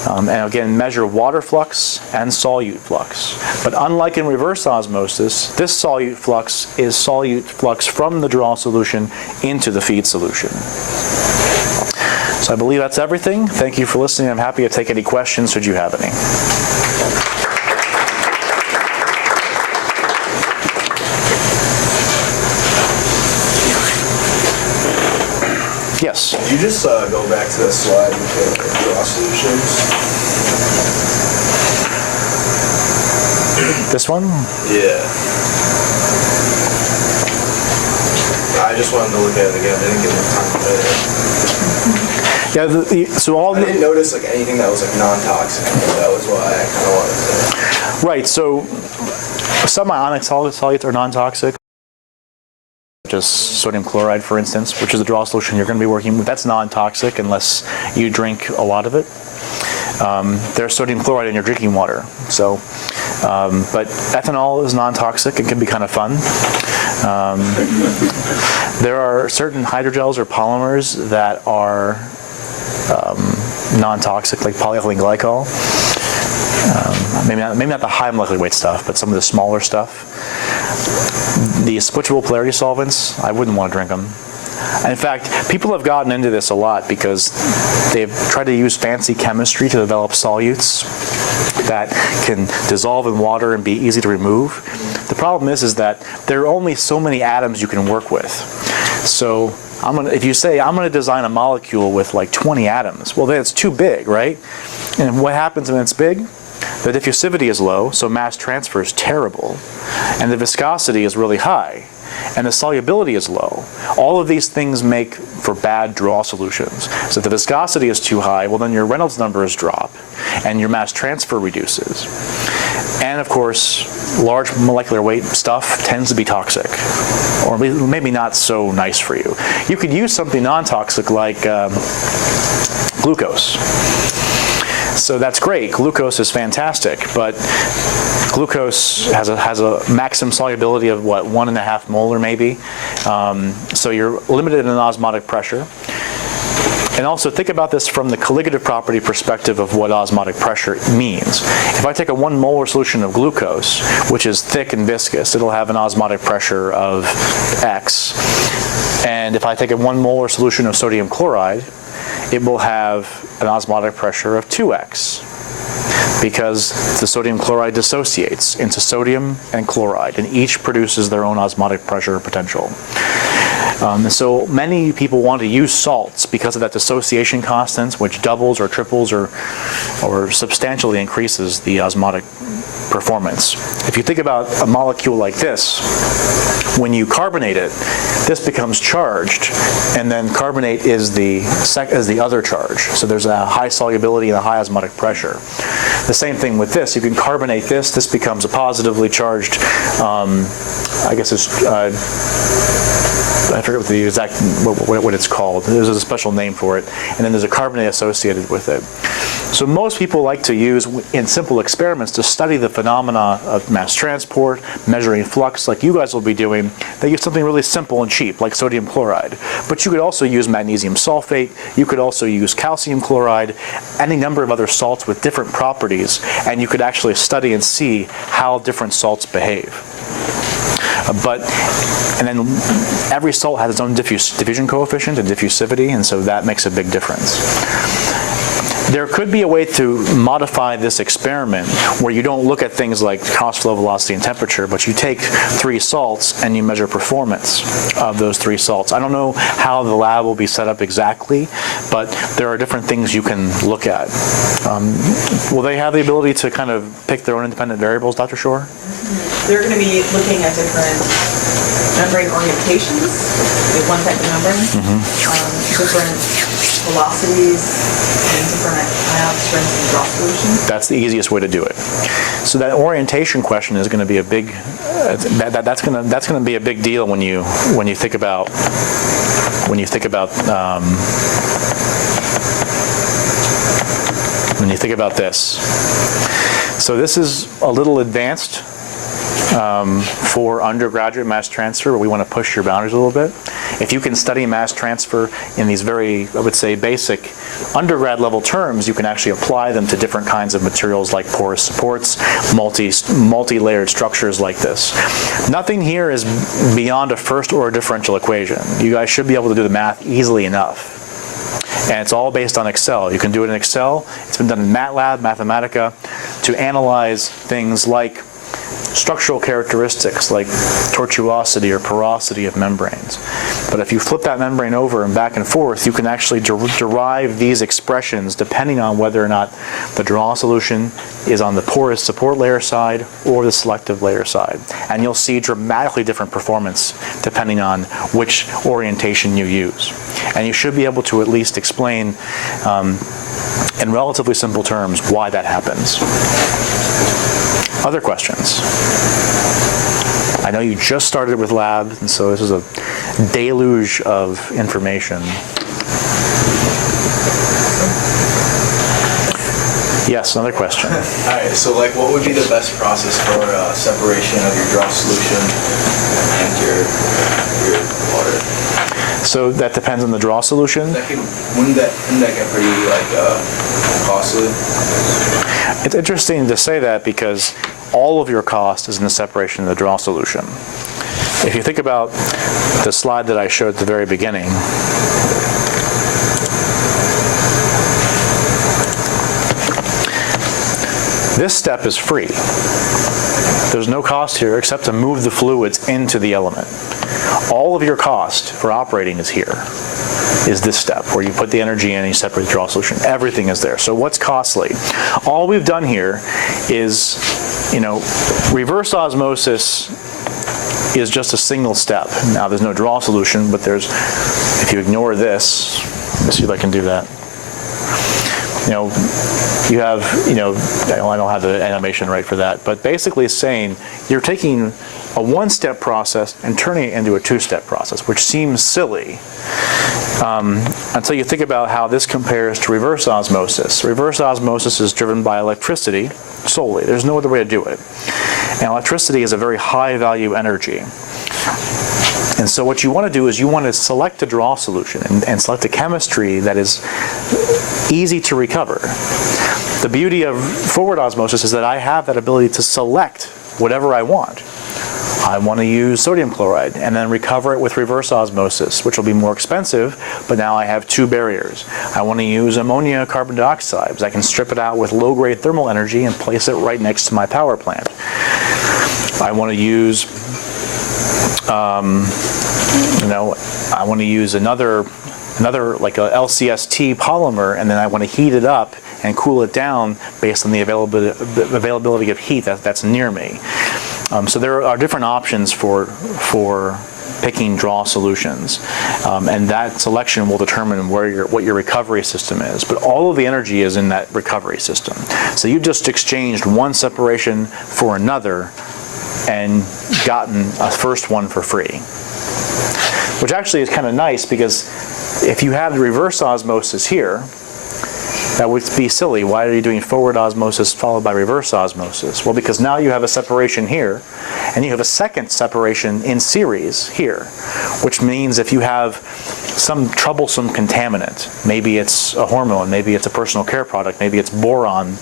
and again measure water flux and solute flux. But unlike in reverse osmosis, this solute flux is solute flux from the draw solution into the feed solution. So I believe that's everything. Thank you for listening. I'm happy to take any questions should you have any. Yes. Could you just go back to the slide with the draw solutions? This one? Yeah. I just wanted to look at it again. I didn't get enough time to Yeah. So all I didn't notice like anything that was like non-toxic. That was why I kind of wanted to. Right. So some ionic solutes are non-toxic. Just sodium chloride, for instance, which is the draw solution you're going to be working with. That's non-toxic unless you drink a lot of it. There's sodium chloride in your drinking water. So, but ethanol is non-toxic and can be kind of fun. There are certain hydrogels or polymers that are non-toxic, like polyethylene glycol. Maybe not the high molecular weight stuff, but some of the smaller stuff. The switchable polarity solvents, I wouldn't want to drink them. In fact, people have gotten into this a lot because they've tried to use fancy chemistry to develop solutes that can dissolve in water and be easy to remove. The problem is that there are only so many atoms you can work with. So if you say, I'm going to design a molecule with like 20 atoms, well then it's too big, right? And what happens when it's big? The diffusivity is low, so mass transfer is terrible, and the viscosity is really high, and the solubility is low. All of these things make for bad draw solutions. So if the viscosity is too high, well then your Reynolds numbers drop, and your mass transfer reduces. And of course, large molecular weight stuff tends to be toxic, or maybe not so nice for you. You could use something non-toxic like glucose. So that's great. Glucose is fantastic, but glucose has a maximum solubility of what, 1.5 molar maybe. So you're limited in osmotic pressure. And also think about this from the colligative property perspective of what osmotic pressure means. If I take a 1 molar solution of glucose, which is thick and viscous, it'll have an osmotic pressure of X. And if I take a 1 molar solution of sodium chloride, it will have an osmotic pressure of 2x because the sodium chloride dissociates into sodium and chloride, and each produces their own osmotic pressure potential. And so many people want to use salts because of that dissociation constant, which doubles or triples or substantially increases the osmotic performance. If you think about a molecule like this, when you carbonate it, this becomes charged, and then carbonate is the other charge. So there's a high solubility and a high osmotic pressure. The same thing with this. You can carbonate this. This becomes a positively charged, I guess it's, I forget what the exact, what it's called. There's a special name for it. And then there's a carbonate associated with it. So most people like to use, in simple experiments, to study the phenomena of mass transport, measuring flux, like you guys will be doing. They use something really simple and cheap, like sodium chloride. But you could also use magnesium sulfate. You could also use calcium chloride, any number of other salts with different properties, and you could actually study and see how different salts behave. And then every salt has its own diffusion coefficient and diffusivity, and so that makes a big difference. There could be a way to modify this experiment where you don't look at things like cost, flow, velocity, and temperature, but you take 3 salts and you measure performance of those 3 salts. I don't know how the lab will be set up exactly, but there are different things you can look at. Will they have the ability to kind of pick their own independent variables, Dr. Shore? They're going to be looking at different membrane orientations with one type of membrane, different velocities, and different ion strengths in draw solution. That's the easiest way to do it. So that orientation question is going to be a big. That's going to be a big deal when you think about this. So this is a little advanced for undergraduate mass transfer, where we want to push your boundaries a little bit. If you can study mass transfer in these very, I would say, basic undergrad level terms, you can actually apply them to different kinds of materials like porous supports, multi-layered structures like this. Nothing here is beyond a first order differential equation. You guys should be able to do the math easily enough. And it's all based on Excel. You can do it in Excel. It's been done in MATLAB, Mathematica, to analyze things like structural characteristics like tortuosity or porosity of membranes. But if you flip that membrane over and back and forth, you can actually derive these expressions depending on whether or not the draw solution is on the porous support layer side or the selective layer side. And you'll see dramatically different performance depending on which orientation you use. And you should be able to at least explain in relatively simple terms why that happens. Other questions? I know you just started with lab, and so this is a deluge of information. Yes, another question. All right, so like what would be the best process for separation of your draw solution and your water? So that depends on the draw solution? Wouldn't that get pretty costly? It's interesting to say that because all of your cost is in the separation of the draw solution. If you think about the slide that I showed at the very beginning, this step is free. There's no cost here except to move the fluids into the element. All of your cost for operating is here, is this step where you put the energy in and you separate the draw solution. Everything is there. So what's costly? All we've done here is, reverse osmosis is just a single step. Now there's no draw solution, but there's, if you ignore this, let's see if I can do that. You have, I don't have the animation right for that, but basically it's saying you're taking a one-step process and turning it into a two-step process, which seems silly until you think about how this compares to reverse osmosis. Reverse osmosis is driven by electricity solely. There's no other way to do it. And electricity is a very high-value energy. And so what you want to do is you want to select a draw solution and select a chemistry that is easy to recover. The beauty of forward osmosis is that I have that ability to select whatever I want. I want to use sodium chloride and then recover it with reverse osmosis, which will be more expensive, but now I have two barriers. I want to use ammonia carbon dioxide because I can strip it out with low-grade thermal energy and place it right next to my power plant. I want to use I want to use another like a LCST polymer, and then I want to heat it up and cool it down based on the availability of heat that's near me. So there are different options for picking draw solutions, and that selection will determine what your recovery system is. But all of the energy is in that recovery system. So you've just exchanged one separation for another and gotten a first one for free, which actually is kind of nice, because if you have the reverse osmosis here, that would be silly. Why are you doing forward osmosis followed by reverse osmosis? Well, because now you have a separation here, and you have a second separation in series here, which means if you have some troublesome contaminant, maybe it's a hormone, maybe it's a personal care product, maybe it's boron,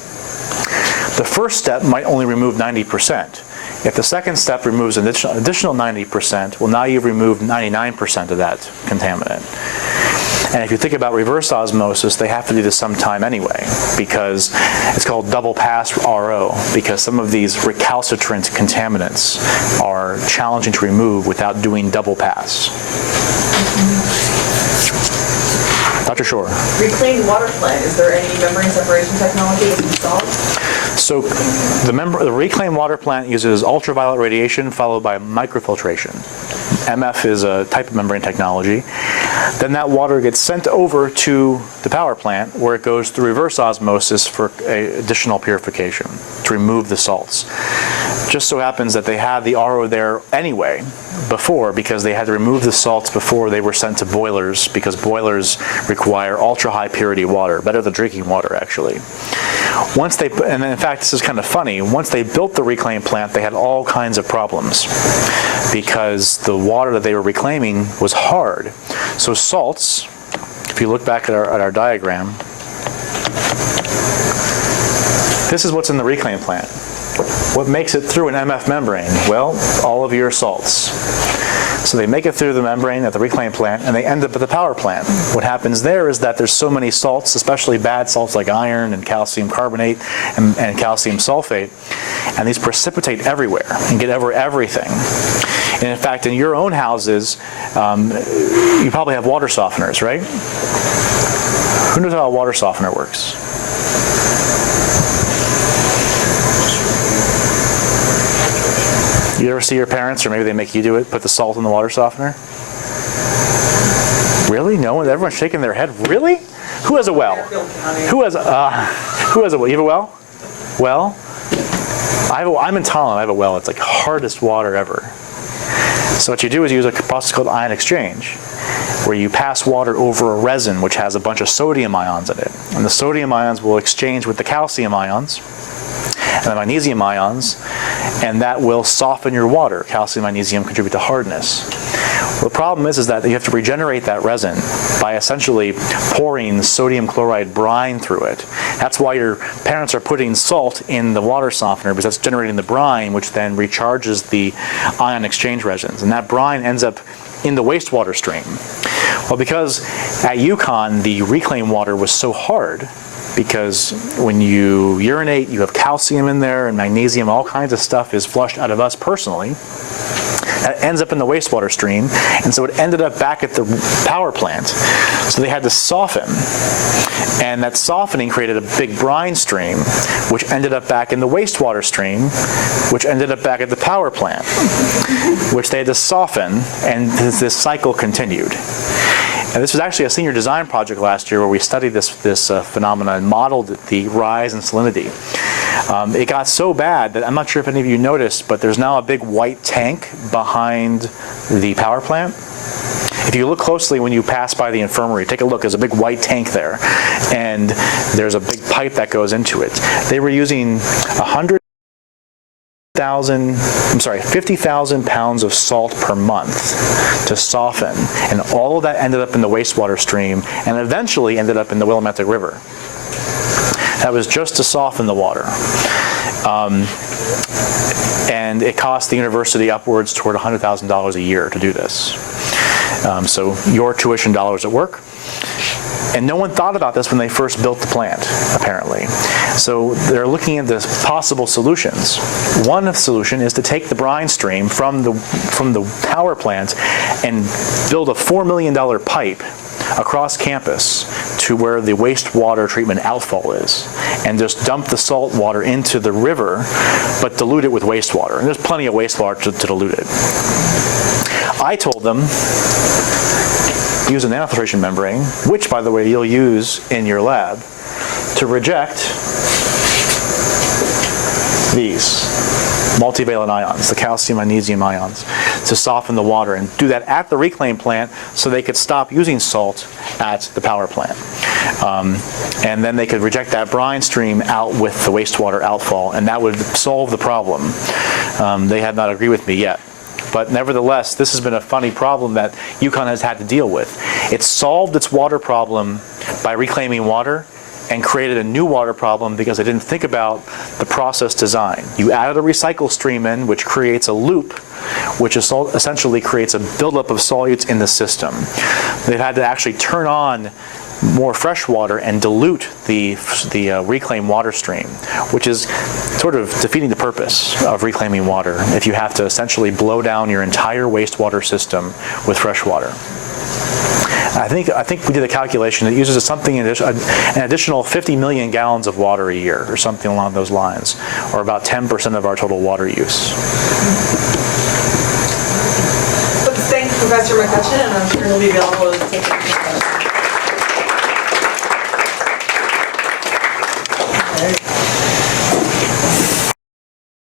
the first step might only remove 90%. If the second step removes an additional 90%, well, now you've removed 99% of that contaminant. And if you think about reverse osmosis, they have to do this sometime anyway, because it's called double pass RO, because some of these recalcitrant contaminants are challenging to remove without doing double pass. Dr. Shore. Reclaimed water plant, is there any membrane separation technology that's installed? So the reclaimed water plant uses ultraviolet radiation followed by microfiltration. MF is a type of membrane technology. Then that water gets sent over to the power plant, where it goes through reverse osmosis for additional purification to remove the salts. Just so happens that they had the RO there anyway before, because they had to remove the salts before they were sent to boilers, because boilers require ultra high purity water, better than drinking water actually. And in fact, this is kind of funny, once they built the reclaim plant, they had all kinds of problems, because the water that they were reclaiming was hard. So salts, if you look back at our diagram, this is what's in the reclaim plant. What makes it through an MF membrane? Well, all of your salts. So they make it through the membrane at the reclaim plant, and they end up at the power plant. What happens there is that there's so many salts, especially bad salts like iron and calcium carbonate and calcium sulfate, and these precipitate everywhere and get over everything. And in fact, in your own houses, you probably have water softeners, right? Who knows how a water softener works? You ever see your parents, or maybe they make you do it, put the salt in the water softener? Really? No one? Everyone's shaking their head. Really? Who has a well? Who has a well? You have a well? Well, I'm in Tallinn. I have a well. It's like hardest water ever. So what you do is use a process called ion exchange, where you pass water over a resin which has a bunch of sodium ions in it. And the sodium ions will exchange with the calcium ions and the magnesium ions, and that will soften your water. Calcium and magnesium contribute to hardness. Well, the problem is that you have to regenerate that resin by essentially pouring sodium chloride brine through it. That's why your parents are putting salt in the water softener, because that's generating the brine, which then recharges the ion exchange resins. And that brine ends up in the wastewater stream. Well, because at UCONN, the reclaimed water was so hard, because when you urinate, you have calcium in there and magnesium, all kinds of stuff is flushed out of us personally. It ends up in the wastewater stream, and so it ended up back at the power plant. So they had to soften, and that softening created a big brine stream, which ended up back in the wastewater stream, which ended up back at the power plant, which they had to soften, and this cycle continued. And this was actually a senior design project last year where we studied this phenomena and modeled the rise in salinity. It got so bad that I'm not sure if any of you noticed, but there's now a big white tank behind the power plant. If you look closely when you pass by the infirmary, take a look, there's a big white tank there, and there's a big pipe that goes into it. They were using 50,000 pounds of salt per month to soften, and all of that ended up in the wastewater stream and eventually ended up in the Willamette River. That was just to soften the water. And it cost the university upwards toward $100,000 a year to do this. So your tuition dollars at work. And no one thought about this when they first built the plant, apparently. So they're looking at the possible solutions. One solution is to take the brine stream from the power plant and build a $4 million pipe across campus to where the wastewater treatment outfall is, and just dump the salt water into the river, but dilute it with wastewater. And there's plenty of wastewater to dilute it. I told them, use a nanofiltration membrane, which, by the way, you'll use in your lab, to reject these multivalent ions, the calcium magnesium ions, to soften the water, and do that at the reclaim plant so they could stop using salt at the power plant. And then they could reject that brine stream out with the wastewater outfall, and that would solve the problem. They have not agreed with me yet. But nevertheless, this has been a funny problem that UCONN has had to deal with. It solved its water problem by reclaiming water and created a new water problem because they didn't think about the process design. You added a recycle stream in, which creates a loop, which essentially creates a buildup of solutes in the system. They've had to actually turn on more fresh water and dilute the reclaimed water stream, which is sort of defeating the purpose of reclaiming water if you have to essentially blow down your entire wastewater system with fresh water. I think we did a calculation that uses something an additional 50 million gallons of water a year, or something along those lines, or about 10% of our total water use. Let's thank Professor McCutcheon, and I'm sure he'll be available to take